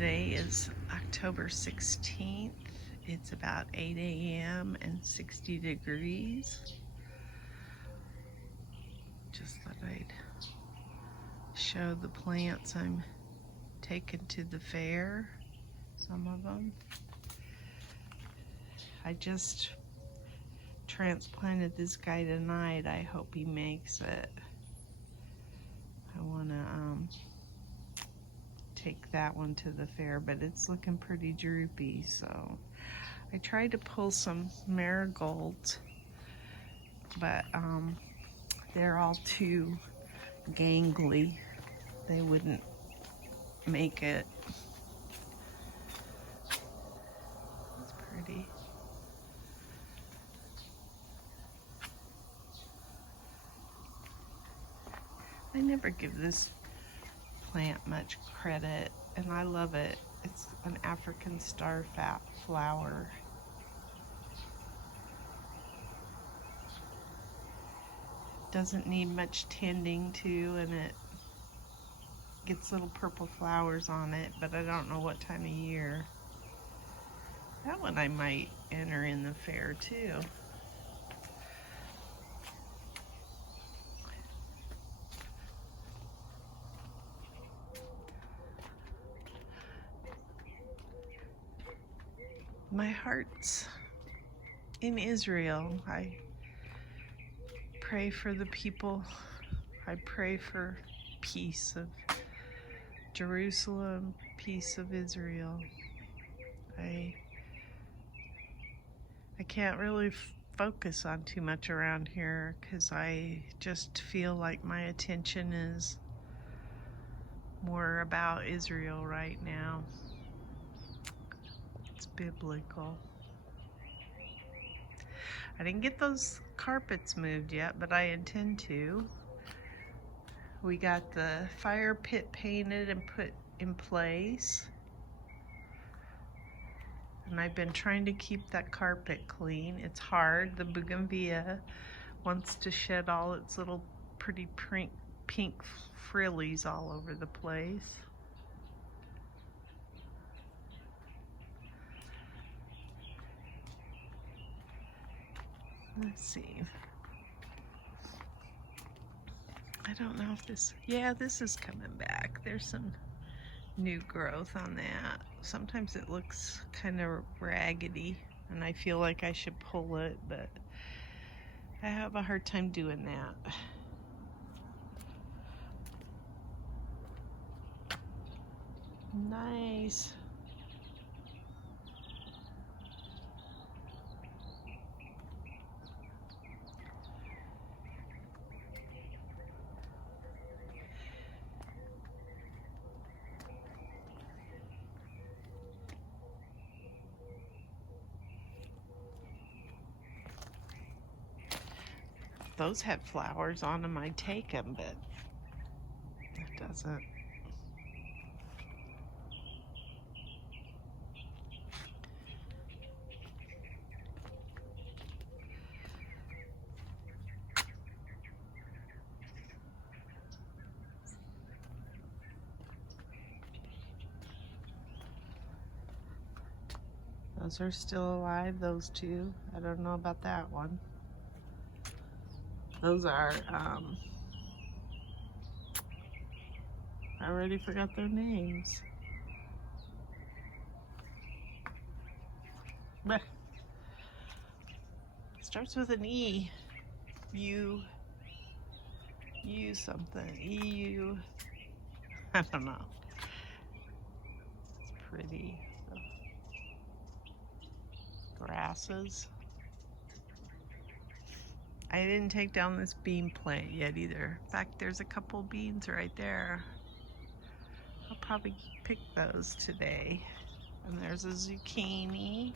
Today is October 16th. It's about 8 a.m. and 60 degrees. Just thought I'd show the plants I'm taking to the fair, some of them. I just transplanted this guy tonight. I hope he makes it. I want to take that one to the fair, but it's looking pretty droopy, so I tried to pull some marigolds, but they're all too gangly. They wouldn't make it. It's pretty. I never give this plant much credit, and I love it. It's an African star fat flower. Doesn't need much tending to, and it gets little purple flowers on it, but I don't know what time of year. That one I might enter in the fair too. My heart's in Israel. I pray for the people. I pray for peace of Jerusalem, peace of Israel. I can't really focus on too much around here because I just feel like my attention is more about Israel right now. It's biblical. I didn't get those carpets moved yet, but I intend to. We got the fire pit painted and put in place. And I've been trying to keep that carpet clean. It's hard. The bougainvillea wants to shed all its little pretty pink frillies all over the place. Let's see. I don't know if this, yeah, this is coming back. There's some new growth on that. Sometimes it looks kind of raggedy and I feel like I should pull it, but I have a hard time doing that. Nice. Those had flowers on them, I'd take them, but it doesn't. Those are still alive, those two. I don't know about that one. Those are, I already forgot their names. But starts with an E. U something. EU. I don't know. It's pretty. Grasses. I didn't take down this bean plant yet either. In fact, there's a couple beans right there. I'll probably pick those today. And there's a zucchini.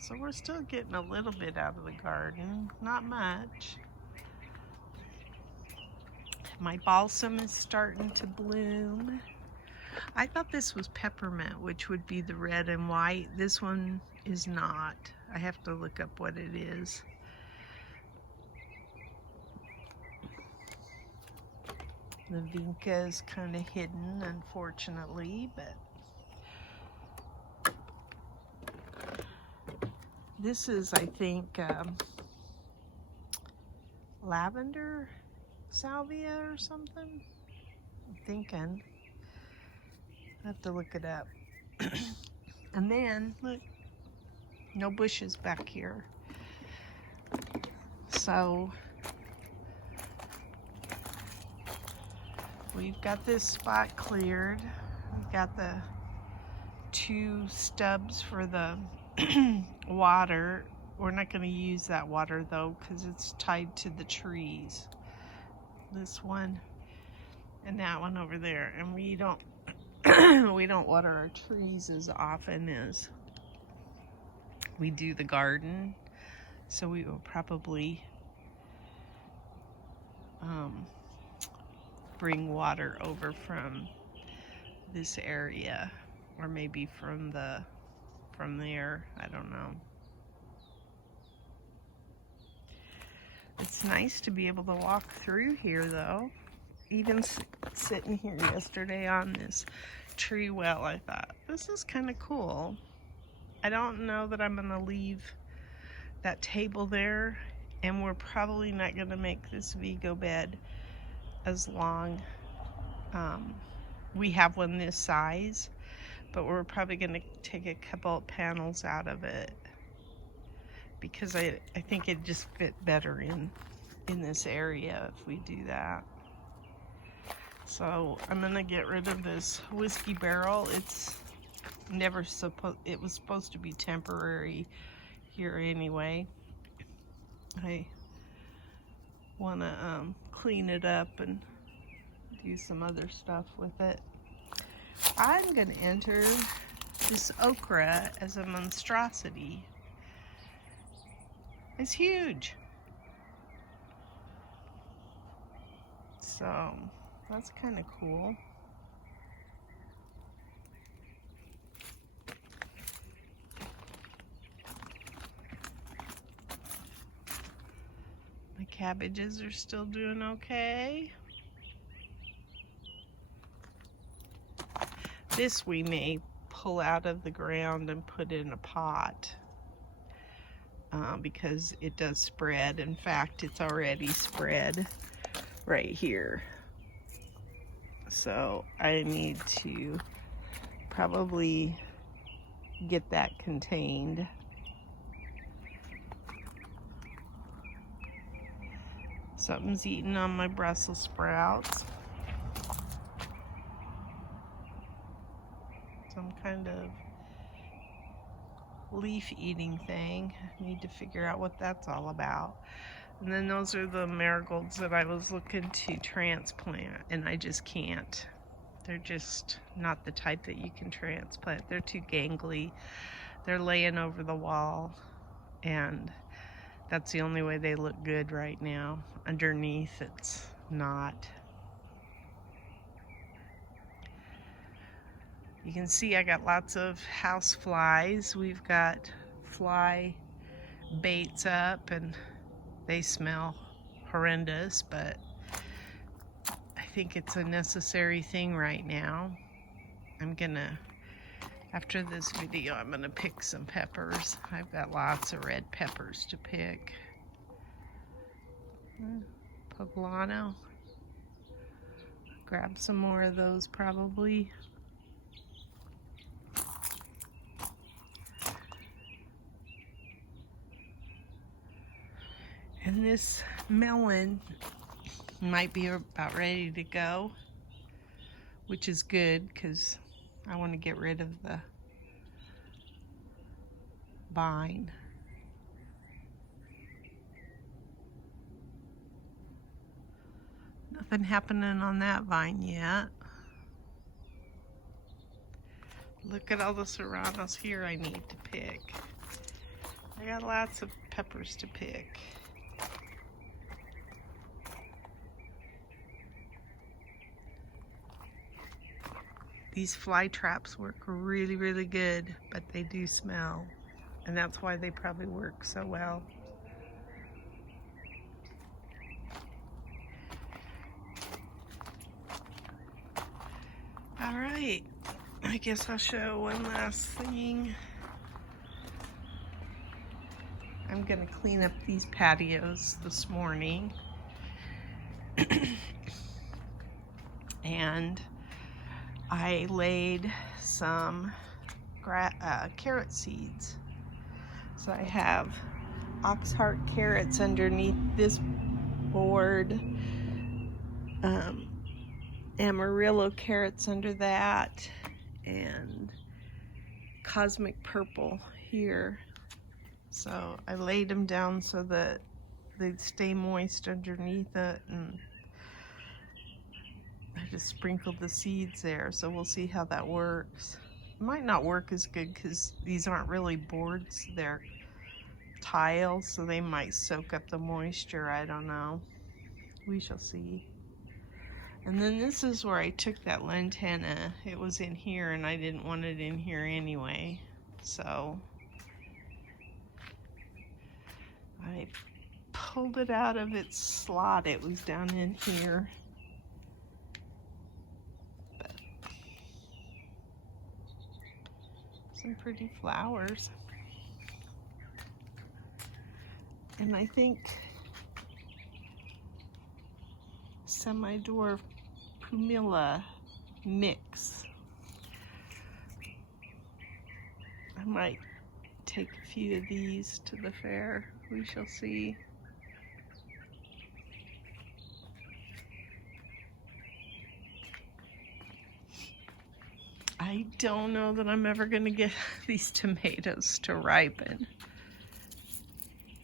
So we're still getting a little bit out of the garden, not much. My balsam is starting to bloom. I thought this was peppermint, which would be the red and white. This one is not. I have to look up what it is. The vinca is kind of hidden, unfortunately, but this is, I think, lavender salvia or something. I'm thinking. I have to look it up. And then, look, no bushes back here. So we've got this spot cleared. We've got the 2 stubs for the water. We're not going to use that water though because it's tied to the trees. This one and that one over there, and we don't we don't water our trees as often as we do the garden, so we will probably bring water over from this area, or maybe from there. I don't know. It's nice to be able to walk through here though. Even sitting here yesterday on this tree well, I thought, this is kind of cool. I don't know that I'm gonna leave that table there, and we're probably not gonna make this Vego bed as long. We have one this size, but we're probably gonna take a couple of panels out of it because I think it just fit better in this area if we do that. So I'm gonna get rid of this whiskey barrel. It's never it was supposed to be temporary here anyway. I wanna clean it up and do some other stuff with it. I'm gonna enter this okra as a monstrosity. It's huge. So that's kind of cool. My cabbages are still doing okay. This we may pull out of the ground and put in a pot because it does spread. In fact, it's already spread right here. So I need to probably get that contained. Something's eating on my Brussels sprouts. Some kind of leaf eating thing. I need to figure out what that's all about. And then those are the marigolds that I was looking to transplant, and I just can't. They're just not the type that you can transplant. They're too gangly. They're laying over the wall, and that's the only way they look good right now. Underneath, it's not. You can see I got lots of house flies. We've got fly baits up, and they smell horrendous, but I think it's a necessary thing right now. I'm gonna, after this video, I'm gonna pick some peppers. I've got lots of red peppers to pick. Poblano. Grab some more of those probably. And this melon might be about ready to go, which is good because I want to get rid of the vine. Nothing happening on that vine yet. Look at all the serranos here I need to pick. I got lots of peppers to pick. These fly traps work really, really good, but they do smell, and that's why they probably work so well. right, I guess I'll show one last thing. I'm gonna clean up these patios this morning. And I laid some carrot seeds. So I have oxheart carrots underneath this board, Amarillo carrots under that, and cosmic purple here. So I laid them down so that they'd stay moist underneath it, and I just sprinkled the seeds there, so we'll see how that works. It might not work as good because these aren't really boards, they're tiles, so they might soak up the moisture. I don't know. We shall see. And then this is where I took that lantana. It was in here and I didn't want it in here anyway. So I pulled it out of its slot. It was down in here. But some pretty flowers. And I think semi-dwarf Pumila mix. I might take a few of these to the fair. We shall see. I don't know that I'm ever going to get these tomatoes to ripen.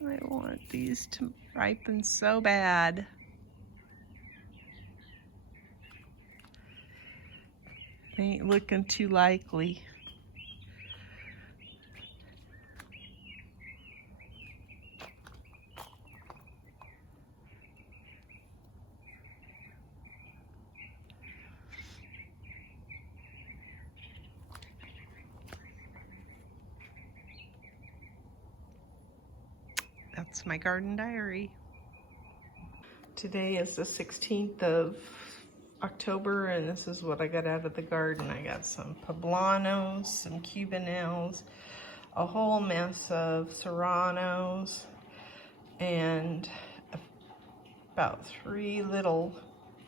I want these to ripen so bad. They ain't looking too likely. That's my garden diary. Today is the 16th of October, and this is what I got out of the garden. I got some poblanos, some cubanelles, a whole mess of serranos, and about 3 little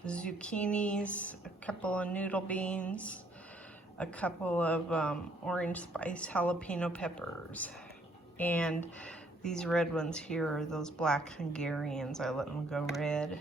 zucchinis, a couple of noodle beans, a couple of orange spice jalapeno peppers, and these red ones here are those black Hungarians. I let them go red.